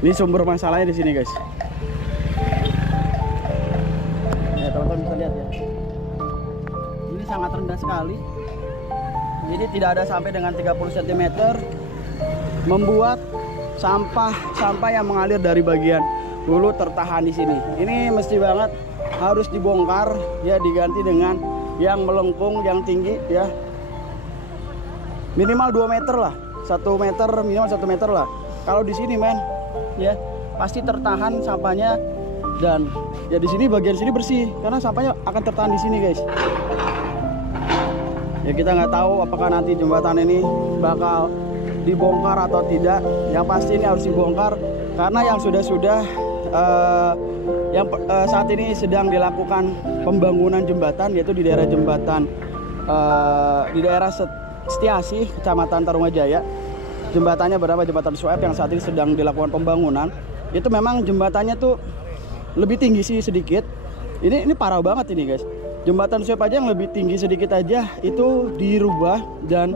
Ini sumber masalahnya di sini, guys. Ya, teman-teman bisa lihat ya. Ini sangat rendah sekali. Jadi tidak ada sampai dengan 30 cm, membuat sampah yang mengalir dari bagian hulu tertahan di sini. Ini mesti banget harus dibongkar ya, diganti dengan yang melengkung, yang tinggi ya. Minimal 2 meter lah, 1 meter, minimal 1 meter lah. Kalau di sini men ya pasti tertahan sampahnya, dan ya di sini bagian sini bersih karena sampahnya akan tertahan di sini, guys. Ya kita nggak tahu apakah nanti jembatan ini bakal dibongkar atau tidak. Yang pasti ini harus dibongkar karena yang sudah saat ini sedang dilakukan pembangunan jembatan, yaitu di daerah jembatan di daerah Setiasih, Kecamatan Tarumajaya. Jembatannya bernama Jembatan Sueb yang saat ini sedang dilakukan pembangunan. Itu memang jembatannya tuh lebih tinggi sih sedikit. Ini parah banget ini, guys. Jembatan Sueb aja yang lebih tinggi sedikit aja itu dirubah dan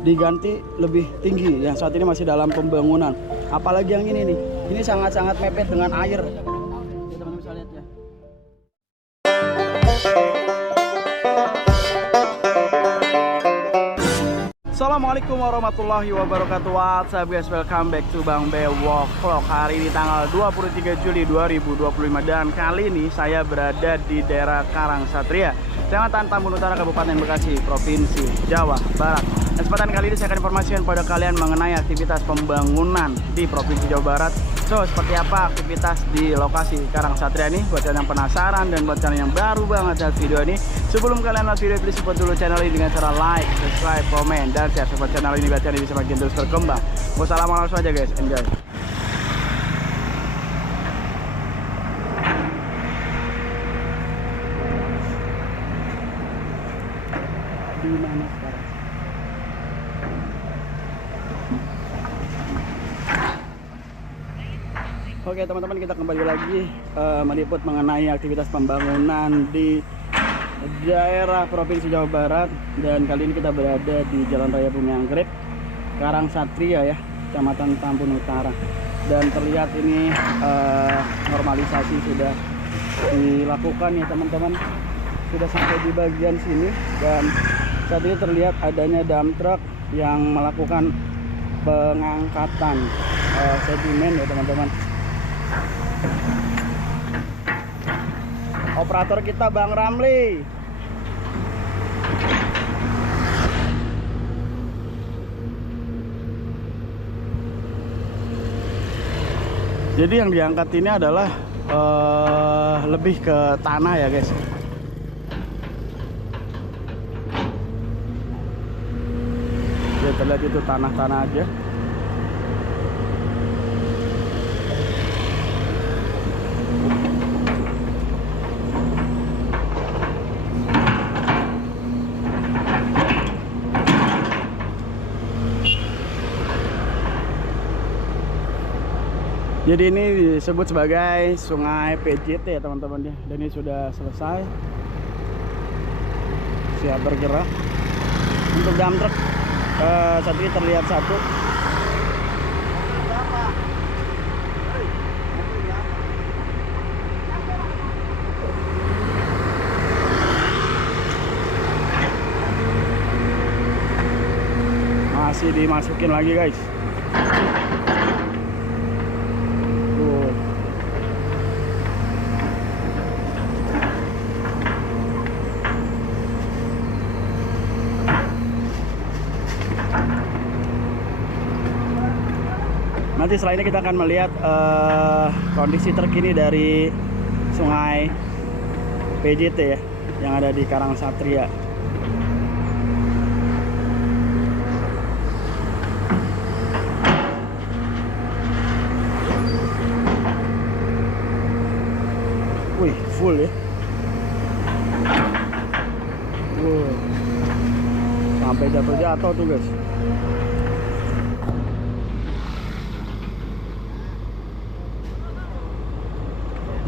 diganti lebih tinggi, yang saat ini masih dalam pembangunan. Apalagi yang ini nih, ini sangat-sangat mepet dengan air. Teman-teman bisa lihat ya. Assalamualaikum warahmatullahi wabarakatuh. What's up guys, welcome back to Bang Be Walk Vlog. Hari ini tanggal 23 Juli 2025, dan kali ini saya berada di daerah Karangsatria, Kecamatan Tambun Utara, Kabupaten Bekasi, Provinsi Jawa Barat. Kesempatan kali ini saya akan informasikan pada kalian mengenai aktivitas pembangunan di Provinsi Jawa Barat. So, seperti apa aktivitas di lokasi Karangsatria ini? Buat kalian yang penasaran dan buat kalian yang baru banget lihat video ini, sebelum kalian lihat video, please support dulu channel ini dengan cara like, subscribe, komen, dan share support channel ini biar channel bisa makin terus berkembang. Wassalamualaikum, langsung aja guys, enjoy. Di mana sekarang? Oke teman-teman, kita kembali lagi meliput mengenai aktivitas pembangunan di daerah Provinsi Jawa Barat. Dan kali ini kita berada di Jalan Raya Bumi Anggrek, Karangsatria ya, Kecamatan Tambun Utara. Dan terlihat ini normalisasi sudah dilakukan ya teman-teman, sudah sampai di bagian sini. Dan saat ini terlihat adanya dump truck yang melakukan pengangkatan sedimen ya teman-teman. Operator kita Bang Ramli. Jadi yang diangkat ini adalah lebih ke tanah ya guys. Ya terlihat itu tanah-tanah aja. Jadi ini disebut sebagai Sungai PJT ya teman-teman ya. Dan ini sudah selesai, siap bergerak. Untuk dump truck saat ini terlihat satu. Masih dimasukin lagi guys. Nanti setelah ini kita akan melihat kondisi terkini dari Sungai PJT ya, yang ada di Karangsatria. Wih, full ya. Sampai jatuh-jatuh tuh guys.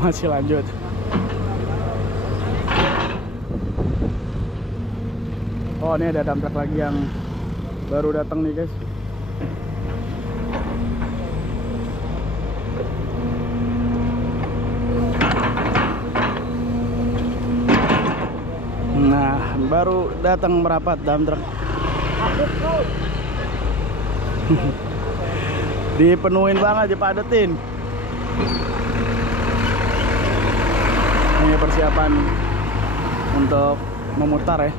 Masih lanjut. Oh, ini ada dump truck lagi yang baru datang nih guys. baru datang merapat dump truck. Dipenuhin banget, dipadetin. Ini persiapan untuk memutar ya.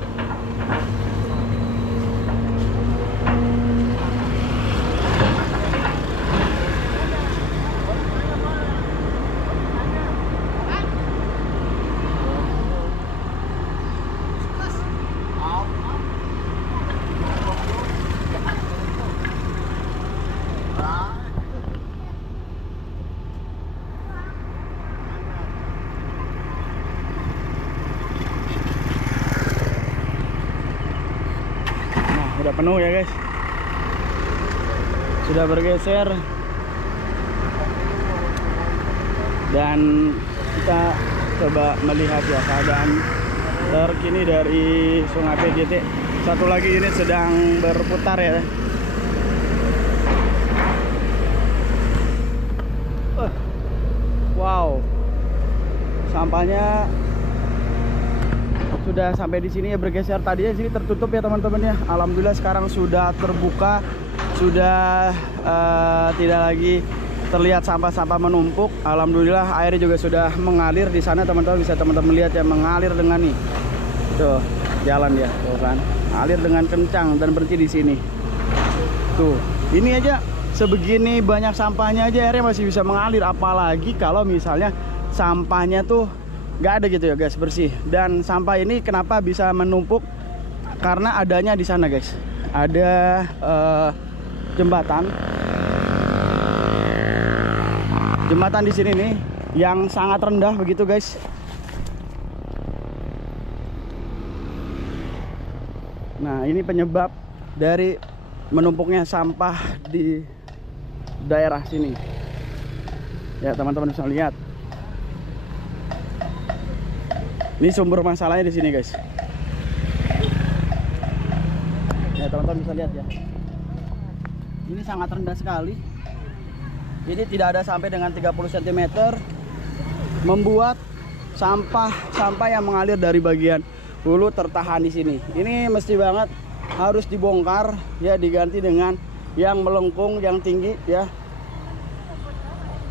Udah penuh ya guys, sudah bergeser, dan kita coba melihat ya keadaan terkini dari Sungai PJT. Satu lagi unit sedang berputar ya. Wow, sampahnya sudah sampai di sini ya, bergeser. Tadinya di sini tertutup ya teman-teman ya. Alhamdulillah sekarang sudah terbuka, sudah tidak lagi terlihat sampah-sampah menumpuk. Alhamdulillah airnya juga sudah mengalir di sana teman-teman, bisa teman-teman lihat ya, mengalir dengan nih. Tuh, jalan ya, tuh kan. Alir dengan kencang dan berhenti di sini. Tuh, ini aja sebegini banyak sampahnya aja airnya masih bisa mengalir, apalagi kalau misalnya sampahnya tuh nggak ada gitu ya guys, bersih. Dan sampah ini kenapa bisa menumpuk, karena adanya di sana guys, ada jembatan di sini nih yang sangat rendah begitu guys. Nah, ini penyebab dari menumpuknya sampah di daerah sini ya, teman-teman bisa lihat. Ini sumber masalahnya di sini guys. Ya teman-teman bisa lihat ya. Ini sangat rendah sekali. Ini tidak ada sampai dengan 30 cm, membuat sampah yang mengalir dari bagian hulu tertahan di sini. Ini mesti banget harus dibongkar ya, diganti dengan yang melengkung, yang tinggi ya.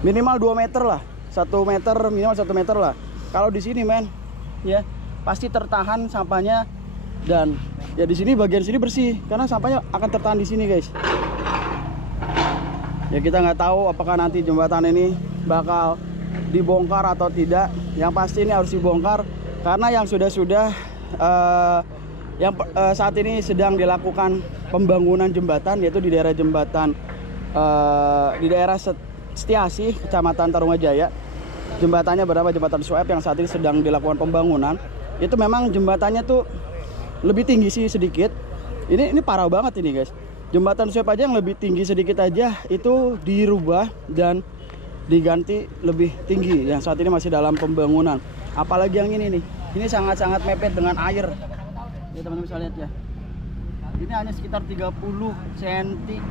Minimal 2 meter lah, 1 meter, minimal 1 meter lah. Kalau di sini men ya pasti tertahan sampahnya, dan ya di sini bagian sini bersih karena sampahnya akan tertahan di sini guys. Ya kita nggak tahu apakah nanti jembatan ini bakal dibongkar atau tidak. Yang pasti ini harus dibongkar karena yang saat ini sedang dilakukan pembangunan jembatan, yaitu di daerah jembatan di daerah Setiasih, Kecamatan Tarumajaya. Jembatannya bernama Jembatan Sueb yang saat ini sedang dilakukan pembangunan. Itu memang jembatannya tuh lebih tinggi sih sedikit. Ini parah banget ini guys. Jembatan Sueb aja yang lebih tinggi sedikit aja itu dirubah dan diganti lebih tinggi, yang saat ini masih dalam pembangunan. Apalagi yang ini nih, ini sangat-sangat mepet dengan air ya teman-teman bisa lihat ya. Ini hanya sekitar 30 cm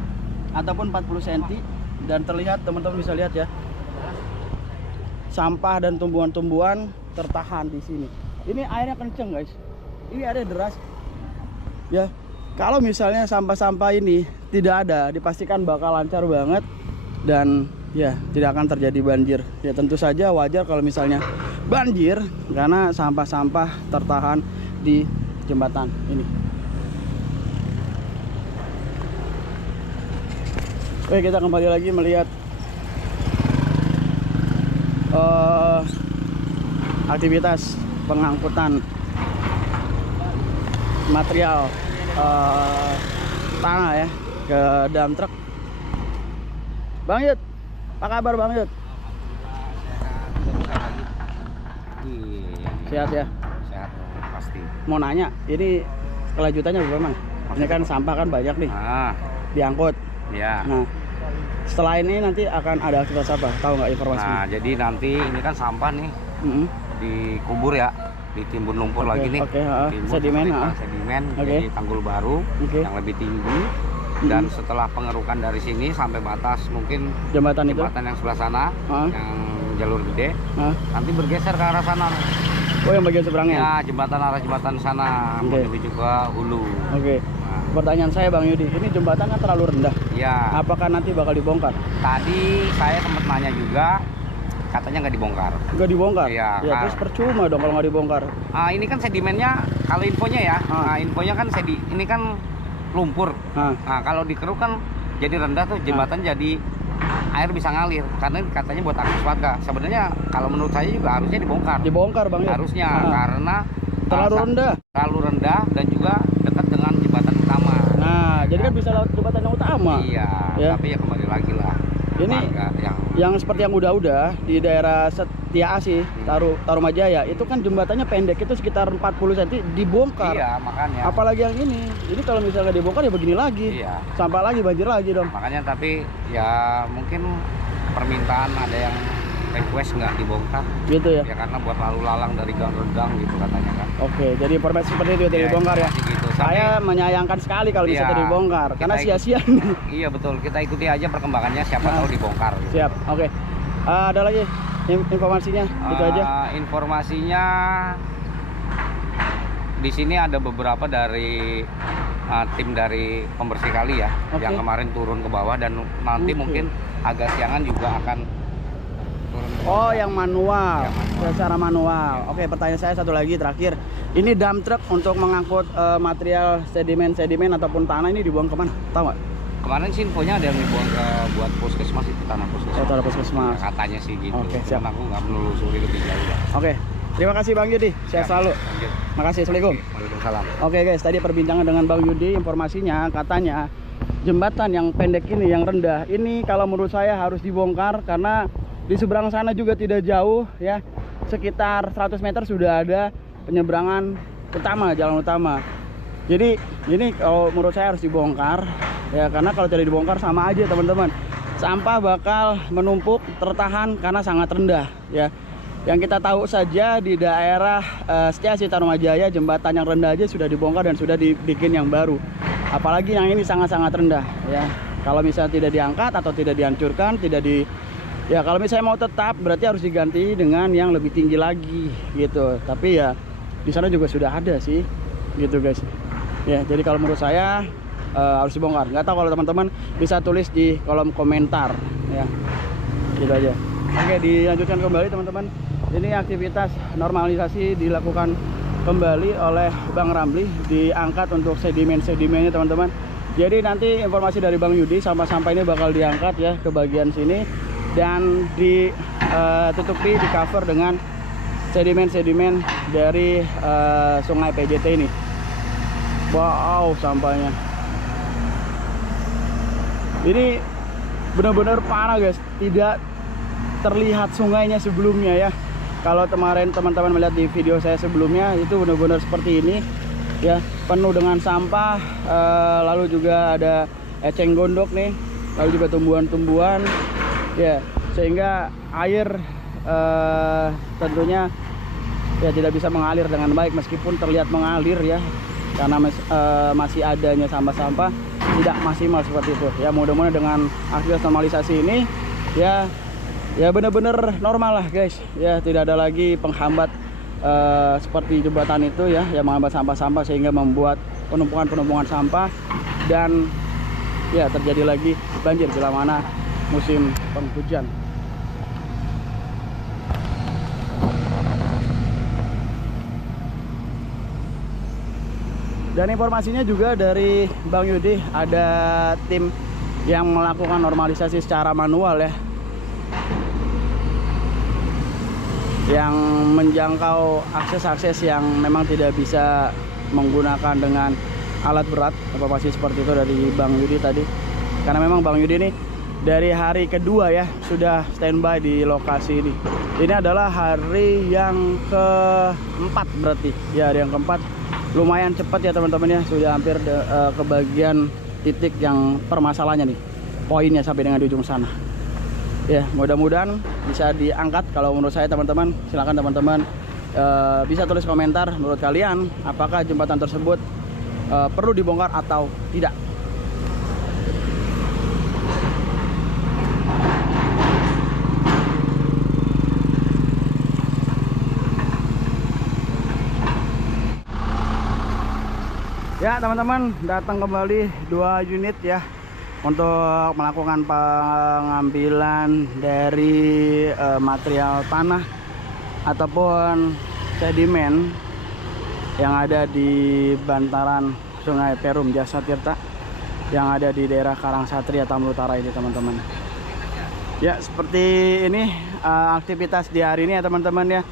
ataupun 40 cm, dan terlihat teman-teman bisa lihat ya, sampah dan tumbuhan-tumbuhan tertahan di sini. Ini airnya kenceng guys, ini airnya deras ya. Kalau misalnya sampah-sampah ini tidak ada, dipastikan bakal lancar banget dan ya tidak akan terjadi banjir. Ya tentu saja wajar kalau misalnya banjir karena sampah-sampah tertahan di jembatan ini. Oke, kita kembali lagi melihat aktivitas pengangkutan material tanah ya ke dump truck. Bang Yud, apa kabar Bang Yud? Sehat ya? Sehat pasti. Mau nanya, ini kelanjutannya bagaimana? Ini kan sampah kan banyak nih, diangkut. Ya. Nah, setelah ini nanti akan ada aktivitas apa? Tahu nggak informasinya? Nah, jadi nanti ini kan sampah nih dikubur ya, ditimbun lumpur lagi nih. Sedimen. Sedimen jadi tanggul baru yang lebih tinggi. Dan setelah pengerukan dari sini sampai batas mungkin jembatan yang sebelah sana, yang jalur gede, nanti bergeser ke arah sana. Oh, yang bagian seberangnya. Ya, jembatan arah jembatan sana menuju ke hulu. Oke. Nah, Pertanyaan saya Bang Yudi, ini jembatan kan terlalu rendah. ya. Apakah nanti bakal dibongkar? Tadi saya sempat nanya juga, katanya nggak dibongkar. Nggak dibongkar? Iya, Ya, terus percuma dong kalau nggak dibongkar. Ini kan sedimennya, kalau infonya ya, infonya kan ini kan lumpur. Nah, kalau dikeruk kan jadi rendah tuh jembatan, jadi air bisa ngalir karena katanya buat akses warga. Sebenarnya kalau menurut saya juga harusnya dibongkar. Dibongkar Bang ya? Harusnya karena terlalu rendah. Terlalu rendah dan juga dekat dengan jembatan utama. Nah, jadi kan bisa lewat jembatan yang utama. Iya, ya. Tapi ya kembali lagi lah. Ini yang seperti yang udah di daerah Setia Asih, Tarumajaya, itu kan jembatannya pendek, itu sekitar 40 cm dibongkar. Iya, makanya. Apalagi yang ini. Jadi kalau misalnya dibongkar ya begini lagi. Iya. Sampah lagi, banjir lagi dong. Makanya tapi ya mungkin permintaan ada yang request nggak dibongkar. Gitu ya. Ya karena buat lalu lalang dari gang ke gang gitu katanya kan. Oke, jadi informasi seperti itu tidak dibongkar ya. Gitu. Saya menyayangkan sekali kalau bisa dibongkar karena sia-sia. Iya betul, kita ikuti aja perkembangannya, siapa tahu dibongkar. Gitu. Siap. Oke. Ada lagi informasinya? Itu aja. Informasinya di sini ada beberapa dari tim dari pembersih kali ya, yang kemarin turun ke bawah dan nanti mungkin agak siangan juga akan turun ke bawah. Oh, yang manual. Secara manual. Oke, pertanyaan saya satu lagi terakhir. Ini dump truck untuk mengangkut material sedimen ataupun tanah ini dibuang kemana? Tahu nggak? Kemarin sih infonya ada yang dibuang ke buat puskesmas, itu tanah puskesmas. Oh, tanah puskesmas. Ya, katanya sih gitu. Oke, siap. Cuman aku nggak menelusuri lebih jauh. Oke, terima kasih Bang Yudi. Sehat selalu. Lanjut. Makasih. Assalamualaikum. Waalaikumsalam. Oke guys, tadi perbincangan dengan Bang Yudi, informasinya katanya jembatan yang pendek ini, yang rendah ini, kalau menurut saya harus dibongkar karena di seberang sana juga tidak jauh ya, sekitar 100 meter sudah ada penyeberangan utama, jalan utama. Jadi ini kalau menurut saya harus dibongkar ya, karena kalau tidak dibongkar sama aja teman-teman, sampah bakal menumpuk tertahan karena sangat rendah ya. Yang kita tahu saja di daerah Setia Asih Tarumajaya, jembatan yang rendah aja sudah dibongkar dan sudah dibikin yang baru. Apalagi yang ini sangat-sangat rendah ya. Kalau misalnya tidak diangkat atau tidak dihancurkan, ya kalau misalnya mau tetap berarti harus diganti dengan yang lebih tinggi lagi gitu. Tapi ya di sana juga sudah ada sih gitu guys. Ya, jadi kalau menurut saya harus dibongkar. Nggak tahu kalau teman-teman bisa tulis di kolom komentar ya. Gitu aja. Oke, dilanjutkan kembali teman-teman. Ini aktivitas normalisasi dilakukan kembali oleh Bang Ramli, diangkat untuk sedimennya teman-teman. Jadi nanti informasi dari Bang Yudi, sampah-sampah ini bakal diangkat ya ke bagian sini dan ditutupi, di cover dengan sedimen dari sungai PJT ini. Wow, sampahnya ini benar-benar parah guys, tidak terlihat sungainya sebelumnya ya. Kalau kemarin teman-teman melihat di video saya sebelumnya, itu benar-benar seperti ini ya, penuh dengan sampah, lalu juga ada eceng gondok nih, lalu juga tumbuhan-tumbuhan ya, sehingga air tentunya ya tidak bisa mengalir dengan baik, meskipun terlihat mengalir ya, karena masih adanya sampah-sampah, tidak maksimal seperti itu ya. Mudah-mudahan dengan aktivitas normalisasi ini ya benar-benar normal lah guys ya, tidak ada lagi penghambat seperti jembatan itu ya, yang menghambat sampah-sampah sehingga membuat penumpukan sampah dan ya terjadi lagi banjir bila mana musim penghujan. Dan informasinya juga dari Bang Yudi, ada tim yang melakukan normalisasi secara manual ya, yang menjangkau akses-akses yang memang tidak bisa menggunakan dengan alat berat. Informasi seperti itu dari Bang Yudi tadi, karena memang Bang Yudi ini dari hari kedua ya sudah standby di lokasi ini. Ini adalah hari yang keempat berarti ya, hari yang keempat. Lumayan cepat ya teman-teman ya, sudah hampir ke bagian titik yang permasalahannya nih, poinnya sampai dengan di ujung sana ya. Mudah-mudahan bisa diangkat. Kalau menurut saya teman-teman, silakan teman-teman bisa tulis komentar menurut kalian apakah jembatan tersebut perlu dibongkar atau tidak. Ya teman-teman, datang kembali 2 unit ya untuk melakukan pengambilan dari material tanah ataupun sedimen yang ada di bantaran Sungai Perum Jasa Tirta yang ada di daerah Karangsatria Tambun Utara ini teman-teman. Ya seperti ini aktivitas di hari ini ya teman-teman ya.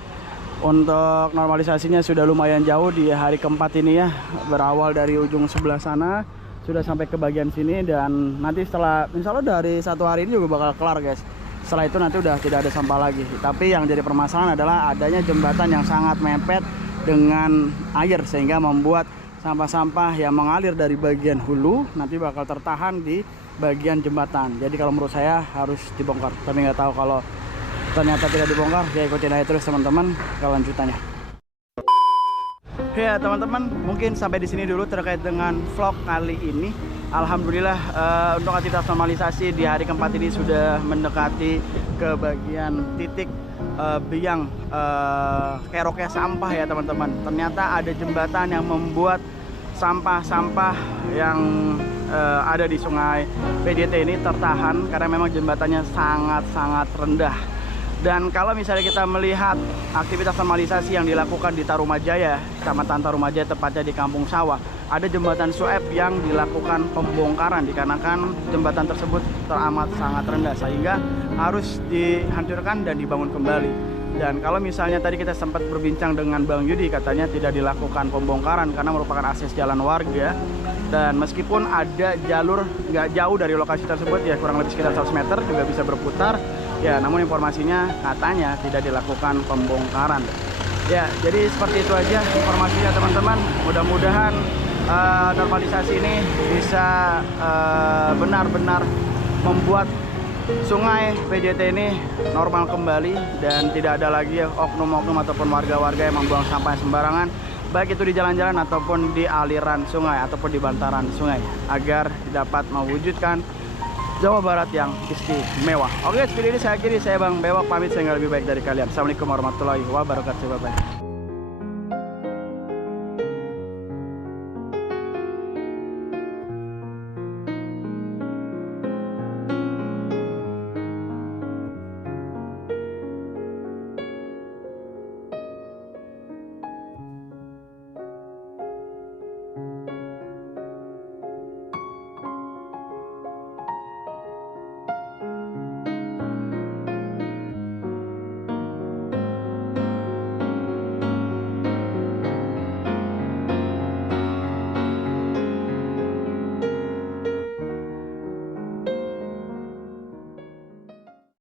Untuk normalisasinya sudah lumayan jauh di hari keempat ini ya, berawal dari ujung sebelah sana sudah sampai ke bagian sini, dan nanti setelah insya Allah dari 1 hari ini juga bakal kelar guys. Setelah itu nanti udah tidak ada sampah lagi. Tapi yang jadi permasalahan adalah adanya jembatan yang sangat mepet dengan air sehingga membuat sampah-sampah yang mengalir dari bagian hulu nanti bakal tertahan di bagian jembatan. Jadi kalau menurut saya harus dibongkar, tapi nggak tahu kalau ternyata tidak dibongkar, ya ikutin aja terus teman-teman kelanjutannya. Ya teman-teman, mungkin sampai di sini dulu terkait dengan vlog kali ini. Alhamdulillah untuk aktivitas normalisasi di hari keempat ini sudah mendekati ke bagian titik biang keroknya sampah ya teman-teman. Ternyata ada jembatan yang membuat sampah-sampah yang ada di sungai PJT ini tertahan karena memang jembatannya sangat-sangat rendah. Dan kalau misalnya kita melihat aktivitas normalisasi yang dilakukan di Tarumajaya, Kecamatan Tarumajaya tepatnya di Kampung Sawah, ada jembatan Sueb yang dilakukan pembongkaran dikarenakan jembatan tersebut teramat sangat rendah sehingga harus dihancurkan dan dibangun kembali. Dan kalau misalnya tadi kita sempat berbincang dengan Bang Yudi, katanya tidak dilakukan pembongkaran karena merupakan akses jalan warga. Dan meskipun ada jalur nggak jauh dari lokasi tersebut ya, kurang lebih sekitar 100 meter juga bisa berputar ya, namun informasinya katanya tidak dilakukan pembongkaran ya. Jadi seperti itu aja informasinya teman-teman. Mudah-mudahan normalisasi ini bisa benar-benar membuat sungai PJT ini normal kembali dan tidak ada lagi oknum-oknum ataupun warga-warga yang membuang sampah sembarangan, baik itu di jalan-jalan ataupun di aliran sungai ataupun di bantaran sungai, agar dapat mewujudkan Jawa Barat yang istimewa. Oke, video ini saya akhiri. Saya Bang Bewok pamit, saya nggak lebih baik dari kalian. Assalamualaikum warahmatullahi wabarakatuh. Bye-bye.